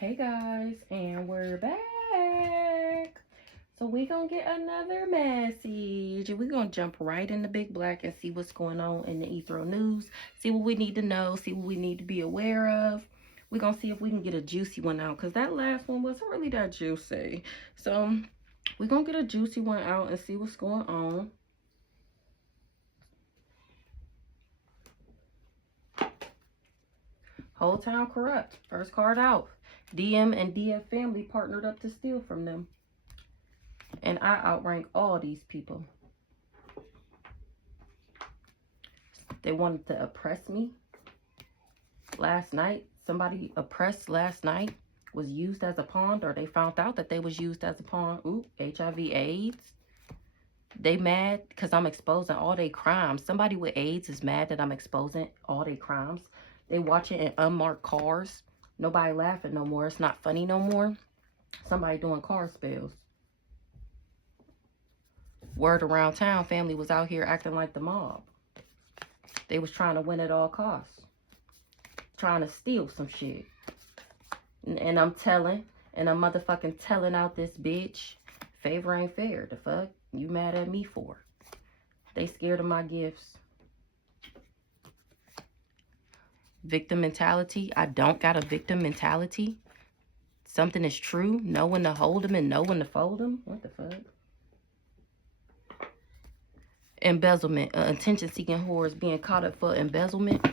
Hey guys, and we're back. So we gonna get another message. We're gonna jump right into Big Black and see what's going on in the Ethro news. See what we need to know, see what we need to be aware of. We're gonna see if we can get a juicy one out, because that last one wasn't really that juicy. So we're gonna get a juicy one out and see what's going on. Whole town corrupt. First card out. DM and DF family partnered up to steal from them. And I outrank all these people. They wanted to oppress me. Last night, somebody oppressed last night was used as a pawn, or they found out that they was used as a pawn. Ooh, HIV, AIDS. They mad because I'm exposing all their crimes. Somebody with AIDS is mad that I'm exposing all their crimes. They watch it in unmarked cars. Nobody laughing no more. It's not funny no more. Somebody doing car spills. Word around town, family was out here acting like the mob. They was trying to win at all costs. Trying to steal some shit. And I'm telling, and I'm motherfucking telling out this bitch, favor ain't fair. The fuck you mad at me for? They scared of my gifts. Victim mentality. I don't got a victim mentality. Something is true. Know when to hold them and know when to fold them. What the fuck? Embezzlement. Attention-seeking whores being caught up for embezzlement.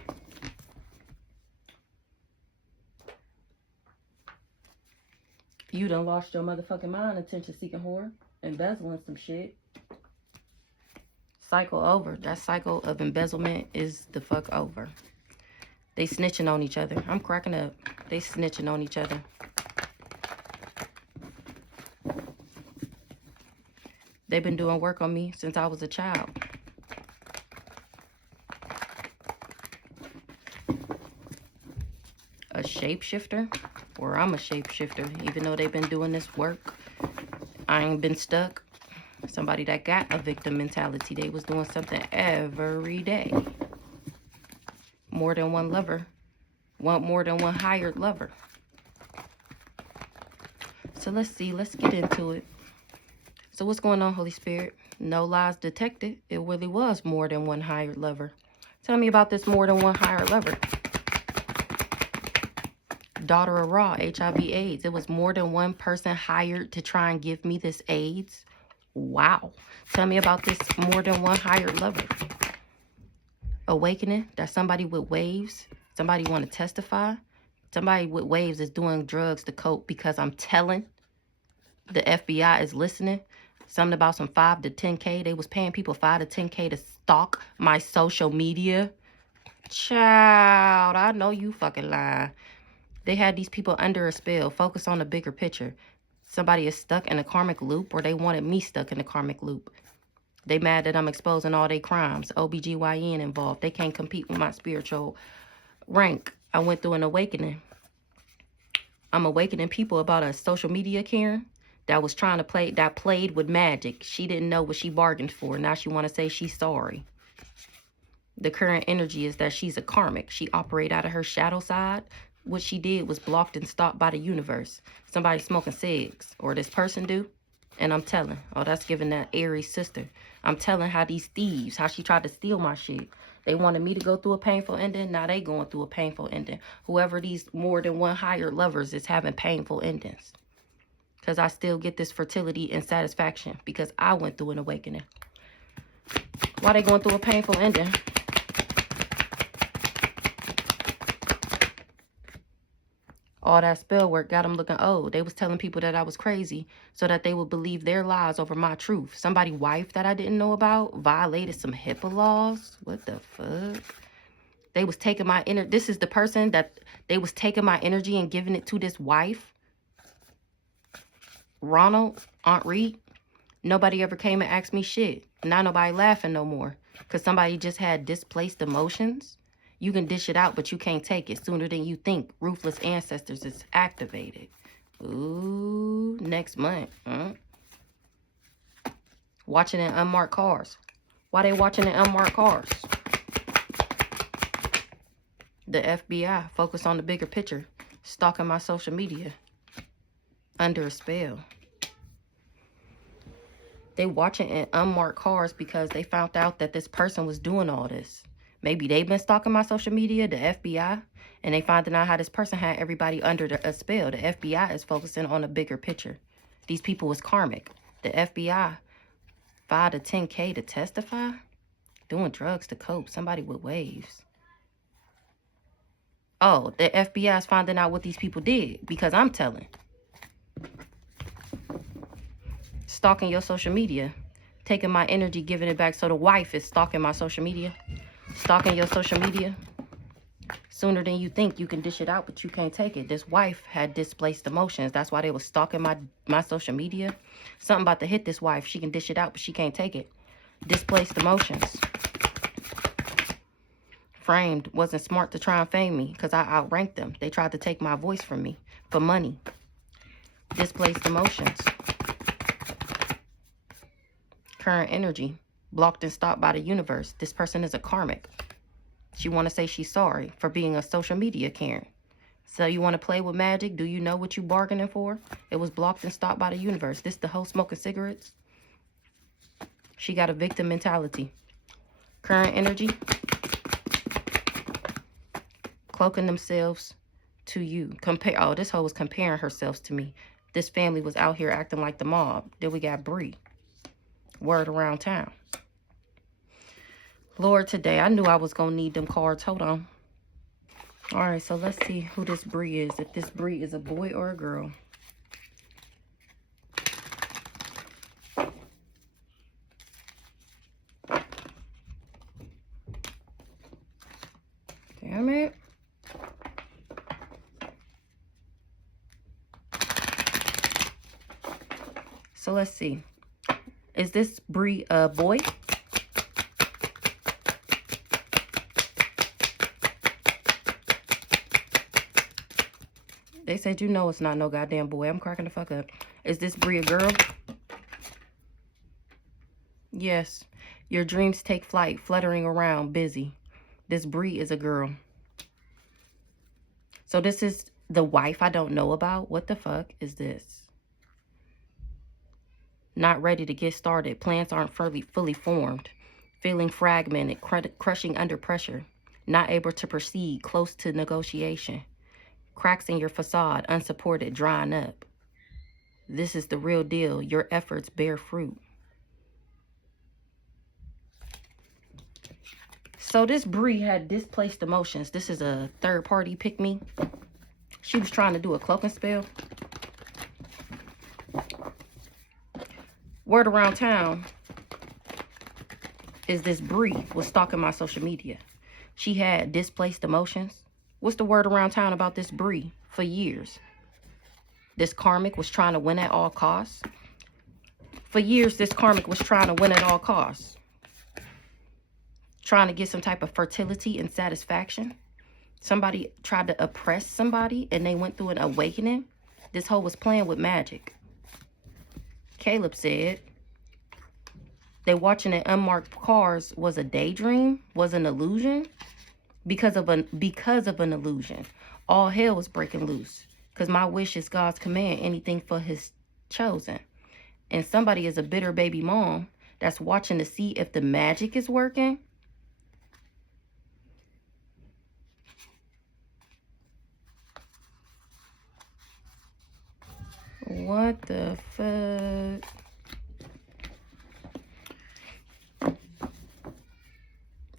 You done lost your motherfucking mind, attention-seeking whore. Embezzling some shit. Cycle over. That cycle of embezzlement is the fuck over. They snitching on each other. I'm cracking up. They snitching on each other. They've been doing work on me since I was a child. A shapeshifter, or I'm a shapeshifter, even though they've been doing this work. I ain't been stuck. Somebody that got a victim mentality. They was doing something every day. More than one lover. Want more than one hired lover. So let's see. Let's get into it. So what's going on, Holy Spirit? No lies detected. It really was more than one hired lover. Tell me about this more than one hired lover. Daughter of Ra, HIV, AIDS. It was more than one person hired to try and give me this AIDS. Wow. Tell me about this more than one hired lover. Awakening. That's somebody with waves. Somebody want to testify. Somebody with waves is doing drugs to cope because I'm telling. The FBI is listening. Something about some 5 to 10K. They was paying people 5 to 10K to stalk my social media. Child, I know you fucking lying. They had these people under a spell. Focus on the bigger picture. Somebody is stuck in a karmic loop, or they wanted me stuck in a karmic loop. They mad that I'm exposing all their crimes. OBGYN involved. They can't compete with my spiritual rank. I went through an awakening. I'm awakening people about a social media Karen that was trying to play, that played with magic. She didn't know what she bargained for. Now she want to say she's sorry. The current energy is that she's a karmic. She operate out of her shadow side. What she did was blocked and stopped by the universe. Somebody smoking cigs, or this person do. And I'm telling, oh, that's giving that Aries sister. I'm telling how these thieves, how she tried to steal my shit. They wanted me to go through a painful ending. Now they going through a painful ending. Whoever these more than one hired lovers is having painful endings. Because I still get this fertility and satisfaction because I went through an awakening. Why they going through a painful ending? All that spell work got them looking old. They was telling people that I was crazy so that they would believe their lies over my truth. Somebody's wife that I didn't know about violated some HIPAA laws. What the fuck? They was taking my energy. This is the person that they was taking my energy and giving it to this wife. Ronald, Aunt Reed. Nobody ever came and asked me shit. Now nobody laughing no more. Because somebody just had displaced emotions. You can dish it out, but you can't take it sooner than you think. Ruthless ancestors is activated. Ooh, next month. Watching in unmarked cars. Why they watching in unmarked cars? The FBI focus on the bigger picture. Stalking my social media. Under a spell. They watching in unmarked cars because they found out that this person was doing all this. Maybe they've been stalking my social media, the FBI, and they finding out how this person had everybody under a spell. The FBI is focusing on a bigger picture. These people was karmic. The FBI filed a 10K to testify? Doing drugs to cope. Somebody with waves. Oh, the FBI is finding out what these people did because I'm telling. Stalking your social media. Taking my energy, giving it back. So the wife is stalking my social media. Stalking your social media. Sooner than you think, you can dish it out, but you can't take it. This wife had displaced emotions. That's why they was stalking my social media. Something about to hit this wife. She can dish it out, but she can't take it. Displaced emotions. Framed. Wasn't smart to try and fame me because I outranked them. They tried to take my voice from me for money. Displaced emotions. Current energy. Blocked and stopped by the universe. This person is a karmic. She want to say she's sorry for being a social media Karen. So you want to play with magic? Do you know what you bargaining for? It was blocked and stopped by the universe. This the hoe smoking cigarettes? She got a victim mentality. Current energy. Cloaking themselves to you. Oh, this hoe was comparing herself to me. This family was out here acting like the mob. Then we got Bree. Word around town. Lord, today, I knew I was going to need them cards. Hold on. All right, so let's see who this Bree is. If this Bree is a boy or a girl. Damn it. So let's see. Is this Bree a boy? They said, you know it's not no goddamn boy. I'm cracking the fuck up. Is this Bree a girl? Yes. Your dreams take flight, fluttering around, busy. This Bree is a girl. So this is the wife I don't know about. What the fuck is this? Not ready to get started. Plans aren't fully formed. Feeling fragmented, crushing under pressure. Not able to proceed, close to negotiation. Cracks in your facade, unsupported, drying up. This is the real deal. Your efforts bear fruit. So this Bree had displaced emotions. This is a third party pick me. She was trying to do a cloaking spell. Word around town is this Bree was stalking my social media. She had displaced emotions. What's the word around town about this Bree? For years. This karmic was trying to win at all costs. For years, this karmic was trying to win at all costs. Trying to get some type of fertility and satisfaction. Somebody tried to oppress somebody and they went through an awakening. This hoe was playing with magic. Caleb said, they watching in unmarked cars was a daydream, was an illusion. Because of an illusion. All hell was breaking loose. Because my wish is God's command, anything for his chosen. And somebody is a bitter baby mom that's watching to see if the magic is working. What the fuck?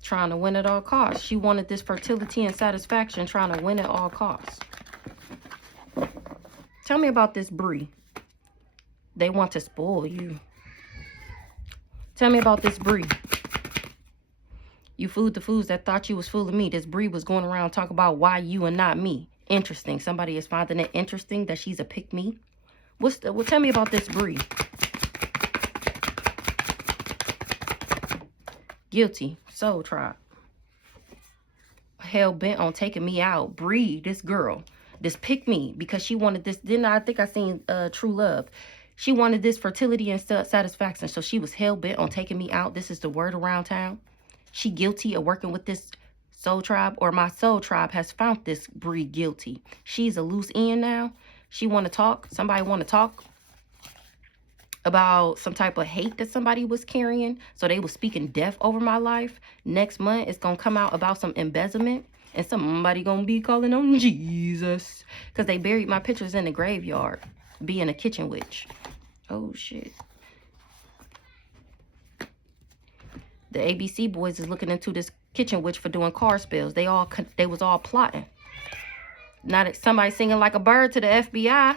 Trying to win at all costs. She wanted this fertility and satisfaction, trying to win at all costs. Tell me about this Bree. They want to spoil you. Tell me about this Bree. You fooled the fools that thought you was fooling me. This Bree was going around talking about why you and not me. Interesting. Somebody is finding it interesting that she's a pick me. Well, tell me about this Bree. Guilty. Soul tribe. Hell bent on taking me out. Bree, this girl. This pick me. Because she wanted this. Didn't I think I seen True Love. She wanted this fertility and satisfaction. So she was hell bent on taking me out. This is the word around town. She guilty of working with this Soul Tribe, or my Soul Tribe has found this Bree guilty. She's a loose end now. She want to talk. Somebody want to talk about some type of hate that somebody was carrying. So they was speaking death over my life. Next month, it's going to come out about some embezzlement. And somebody going to be calling on Jesus. Because they buried my pictures in the graveyard. Being a kitchen witch. Oh, shit. The ABC boys is looking into this kitchen witch for doing car spills. They was all plotting. Now that somebody singing like a bird to the FBI.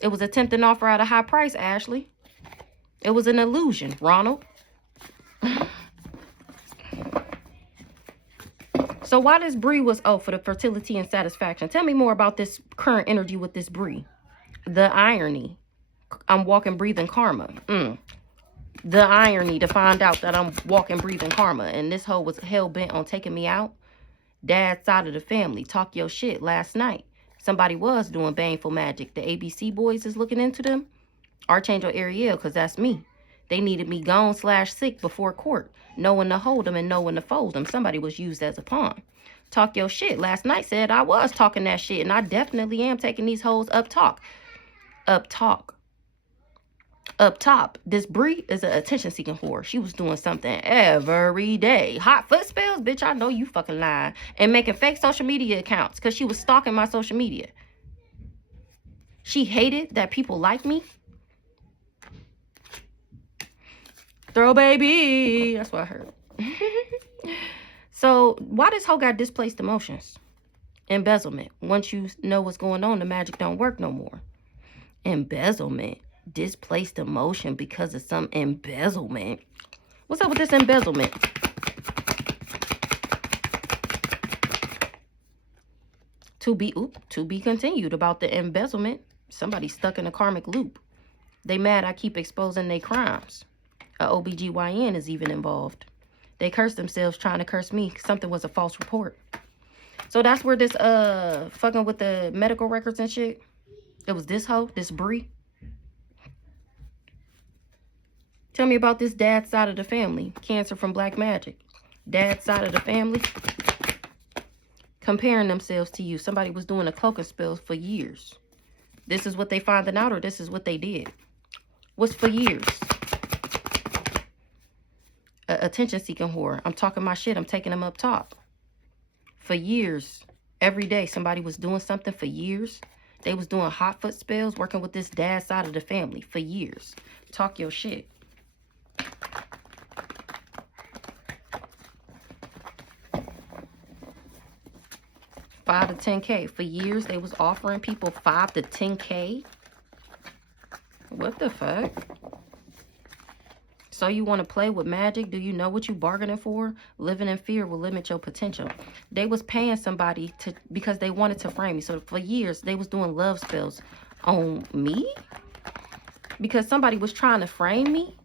It was attempting to offer at a high price, Ashley. It was an illusion, Ronald. So why this Bree was, for the fertility and satisfaction. Tell me more about this current energy with this Bree. The irony. I'm walking, breathing karma. The irony to find out that I'm walking, breathing karma. And this hoe was hell-bent on taking me out. Dad's side of the family. Talk your shit last night. Somebody was doing baneful magic. The ABC boys is looking into them. Archangel Ariel, because that's me. They needed me gone/sick before court. Know when to hold them and know when to fold them. Somebody was used as a pawn. Talk your shit. Last night said I was talking that shit. And I definitely am taking these hoes up top. Up top, this Bree is an attention-seeking whore. She was doing something every day. Hot foot spells? Bitch, I know you fucking lying. And making fake social media accounts because she was stalking my social media. She hated that people like me. Throw baby. That's what I heard. So, why this hoe got displaced emotions? Embezzlement. Once you know what's going on, the magic don't work no more. Embezzlement. Displaced emotion because of some embezzlement. What's up with this embezzlement? To be continued about the embezzlement. Somebody stuck in a karmic loop. They mad I keep exposing their crimes. A OBGYN is even involved. They cursed themselves trying to curse me. Something was a false report. So that's where this fucking with the medical records and shit. It was this hoe, this Bree. Tell me about this dad's side of the family. Cancer from black magic. Dad's side of the family. Comparing themselves to you. Somebody was doing a cloaking spell for years. This is what they finding out, or this is what they did. What's for years? Attention-seeking whore. I'm talking my shit. I'm taking them up top. For years. Every day somebody was doing something for years. They was doing hot foot spells, working with this dad's side of the family for years. Talk your shit. $5 to $10K. For years, they was offering people $5 to $10K. What the fuck? So you want to play with magic? Do you know what you bargaining for? Living in fear will limit your potential. They was paying somebody because they wanted to frame me. So for years, they was doing love spells on me? Because somebody was trying to frame me?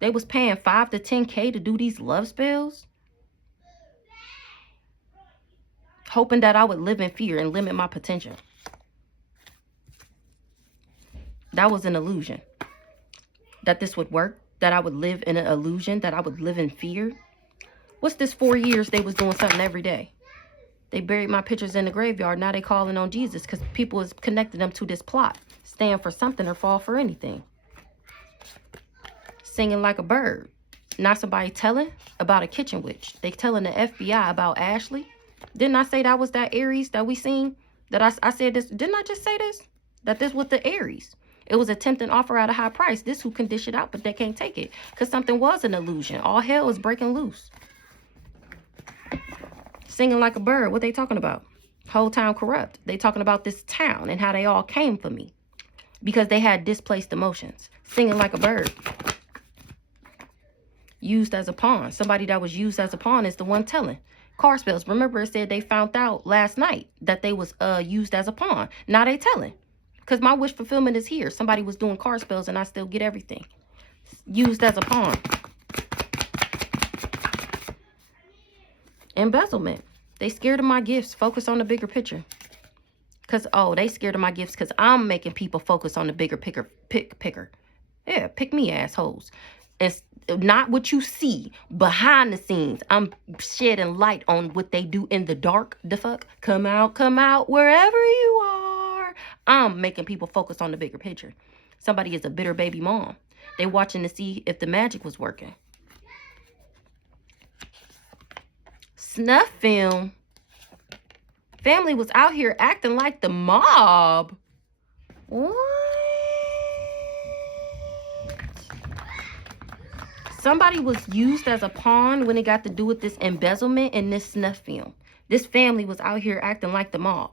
They was paying $5 to $10K to do these love spells? Hoping that I would live in fear and limit my potential. That was an illusion. That this would work. That I would live in an illusion. That I would live in fear. What's this 4 years they was doing something every day? They buried my pictures in the graveyard. Now they calling on Jesus because people is connecting them to this plot. Stand for something or fall for anything. Singing like a bird. Not somebody telling about a kitchen witch. They telling the FBI about Ashley. Didn't I say that was that Aries that we seen? That I said this. Didn't I just say this? That this was the Aries. It was attempting to offer at a high price. This who can dish it out, but they can't take it. Because something was an illusion. All hell is breaking loose. Singing like a bird. What they talking about? Whole town corrupt. They talking about this town and how they all came for me. Because they had displaced emotions. Singing like a bird. Used as a pawn. Somebody that was used as a pawn is the one telling. Car spells. Remember it said they found out last night that they was used as a pawn. Now they telling. Because my wish fulfillment is here. Somebody was doing car spells and I still get everything. Used as a pawn. Embezzlement. They scared of my gifts. Focus on the bigger picture. Because, they scared of my gifts because I'm making people focus on the bigger picker. Yeah, pick me assholes. And not what you see behind the scenes. I'm shedding light on what they do in the dark. The fuck? Come out wherever you are. I'm making people focus on the bigger picture. Somebody is a bitter baby mom. They watching to see if the magic was working. Snuff film. Family was out here acting like the mob. What? Somebody was used as a pawn when it got to do with this embezzlement in this snuff film. This family was out here acting like the mob.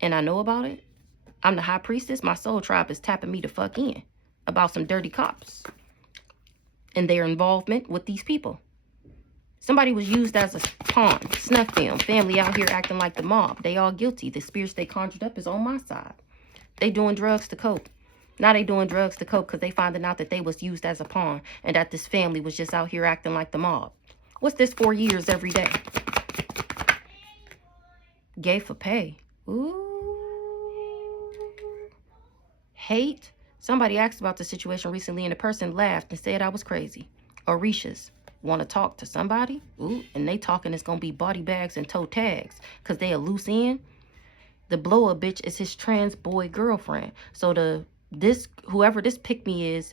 And I know about it. I'm the high priestess. My soul tribe is tapping me the fuck in about some dirty cops and their involvement with these people. Somebody was used as a pawn. Snuff film. Family out here acting like the mob. They all guilty. The spirits they conjured up is on my side. They doing drugs to cope. Now they doing drugs to cope because they finding out that they was used as a pawn and that this family was just out here acting like the mob. What's this 4 years every day? Gay for pay. Ooh. Hate. Somebody asked about the situation recently and the person laughed and said I was crazy. Orishas want to talk to somebody. Ooh, and they talking it's going to be body bags and toe tags because they a loose end. The blow up bitch is his trans boy girlfriend. So whoever this pick me is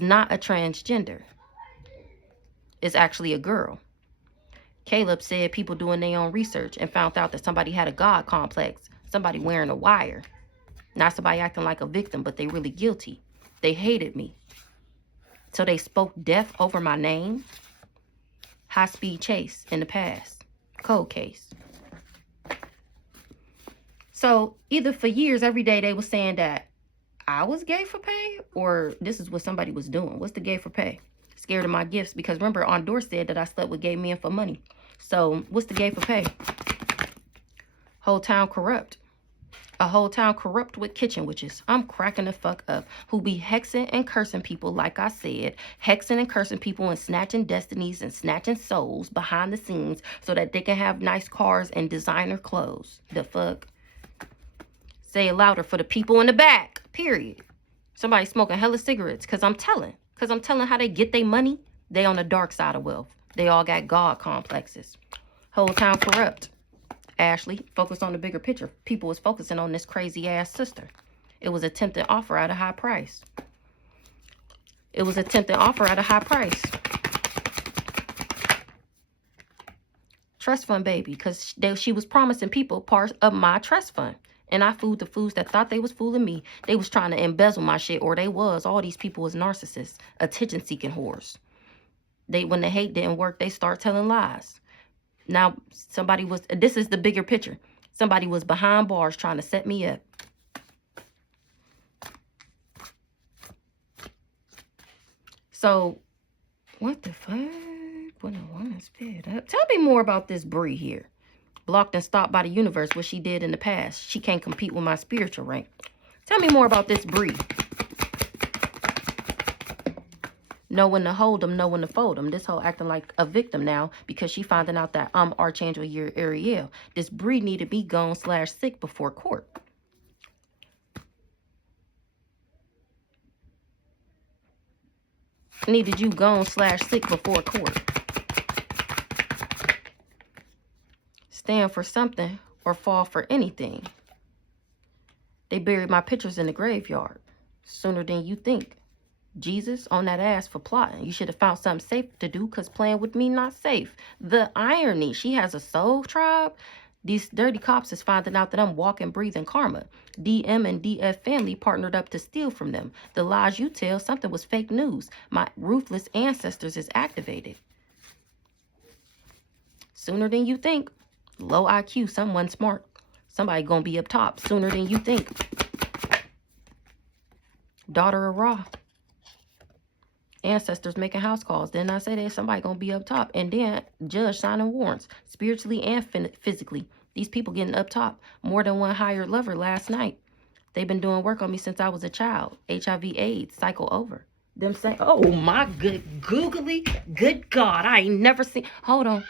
not a transgender. It's actually a girl. Caleb said people doing their own research and found out that somebody had a God complex. Somebody wearing a wire. Not somebody acting like a victim, but they really guilty. They hated me. So they spoke death over my name. High speed chase in the past. Cold case. So either for years, every day they were saying that I was gay for pay, or this is what somebody was doing. What's the gay for pay? Scared of my gifts, because remember, Ondor said that I slept with gay men for money. So what's the gay for pay? Whole town corrupt. A whole town corrupt with kitchen witches. I'm cracking the fuck up. Who be hexing and cursing people, like I said. Hexing and cursing people and snatching destinies and snatching souls behind the scenes so that they can have nice cars and designer clothes. The fuck? Say it louder for the people in the back. Period. Somebody smoking hella cigarettes. Because I'm telling how they get their money. They on the dark side of wealth. They all got God complexes. Whole town corrupt. Ashley, focus on the bigger picture. People was focusing on this crazy ass sister. It was attempted offer at a high price. It was attempted offer at a high price. Trust fund baby. Because she was promising people part of my trust fund. And I fooled the fools that thought they was fooling me. They was trying to embezzle my shit, or they was. All these people was narcissists, attention-seeking whores. When the hate didn't work, they start telling lies. Now, this is the bigger picture. Somebody was behind bars trying to set me up. So, what the fuck? When a woman sped up. Tell me more about this Bree here. Blocked and stopped by the universe, what she did in the past. She can't compete with my spiritual rank. Tell me more about this Bree. Know when to hold them, know when to fold them. This whole acting like a victim now because she finding out that I'm Archangel Ariel. This Bree needed me gone/sick before court. Needed you gone/sick before court. Stand for something or fall for anything. They buried my pictures in the graveyard sooner than you think. Jesus on that ass for plotting. You should have found something safe to do because playing with me not safe. The irony. She has a soul tribe. These dirty cops is finding out that I'm walking, breathing karma. DM and DF family partnered up to steal from them. The lies you tell, something was fake news. My ruthless ancestors is activated. Sooner than you think. Low IQ, someone smart. Somebody gonna be up top sooner than you think. Daughter of Ra. Ancestors making house calls. Didn't I say that somebody gonna be up top? And then judge signing warrants, spiritually and physically. These people getting up top. More than one hired lover last night. They've been doing work on me since I was a child. HIV/AIDS, cycle over. Them saying, oh my good googly, good God, I ain't never seen. Hold on.